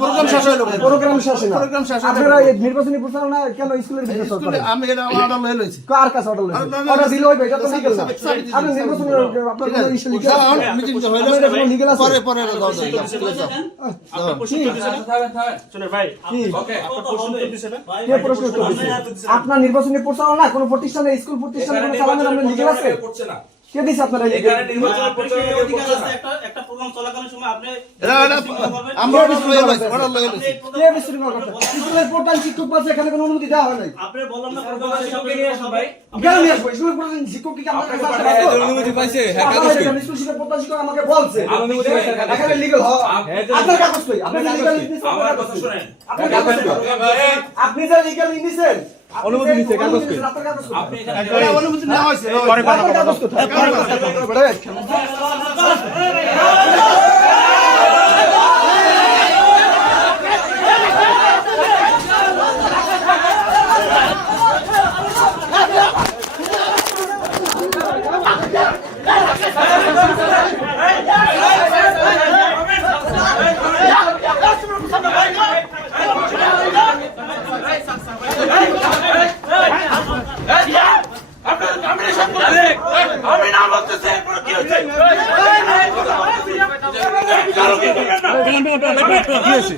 Programme শেষ হলো, programme শেষ না। প্রোগ্রাম শেষ হলো। আপনারা এই নির্বাচনী প্রচারণা কেন স্কুলের ভিতরে চলছে? আমি এটা অর্ডার লয়ে লইছি। কার কাছে অর্ডার লইছেন? অর্ডার দিলে হইবে, এটা তো লিগ্যাল না। আপনি নির্বাচন আপনার কোনো ইস্যু লিগ্যাল আছে? মিটিং তো হইলো, আপনার কোনো লিগ্যাল আছে? পরে পরে দাও দাও। আপনার প্রশ্ন উত্তর দিছেন? শুনুন ভাই, ওকে, আপনার প্রশ্ন উত্তর দিছেন? কে প্রশ্ন উত্তর দিচ্ছে? আপনার নির্বাচনী প্রচারণা কোন প্রতিষ্ঠানে, স্কুল প্রতিষ্ঠানে কোনো চালানোর আপনার লিগ্যাল আছে? কে দিছে আপনার এই লিগ্যাল? নির্বাচনের পরিচালনার অধিকার আছে। একটা প্রোগ্রাম চলাকালীন সময় আপনি আমরা অর্ডার লয়ে লইছি, অর্ডার লয়ে লইছি। কে বিশৃঙ্খলা করছে? স্কুলের প্রধান শিক্ষক বলছে এখানে কোনো অনুমতি দেওয়া হয় নাই। আপনি বললাম না প্রোগ্রাম শিক্ষককে নিয়ে আসুন ভাই। কেন নিয়ে আসবো? স্কুলের প্রধান শিক্ষক কি আপনার কাছে আসবে? অনুমতি পাইছে, হ্যাঁ, আমার কাগজ কই? এখানে স্কুল শিক্ষক প্রধান শিক্ষক আমাকে বলছে অনুমতি পাইছে, এখানে লিগ্যাল হয়। আপনার কাগজ কই? আপনার লিগ্যাল ইনিশিয়েটিভ আমার কথা শুনেন। আপনার কাগজ কই? আপনি যে লিগ্যাল ইনিশিয়েটিভ অনুমতি নিছে, কাগজ কই? আপনার কাগজ কই? আপনি এখানে এটা অনুমতি নেওয়া হইছে। আপনার কাগজ কোথায়? আমি না বলতেছি এরপর কি হচ্ছে? কি হয়েছে?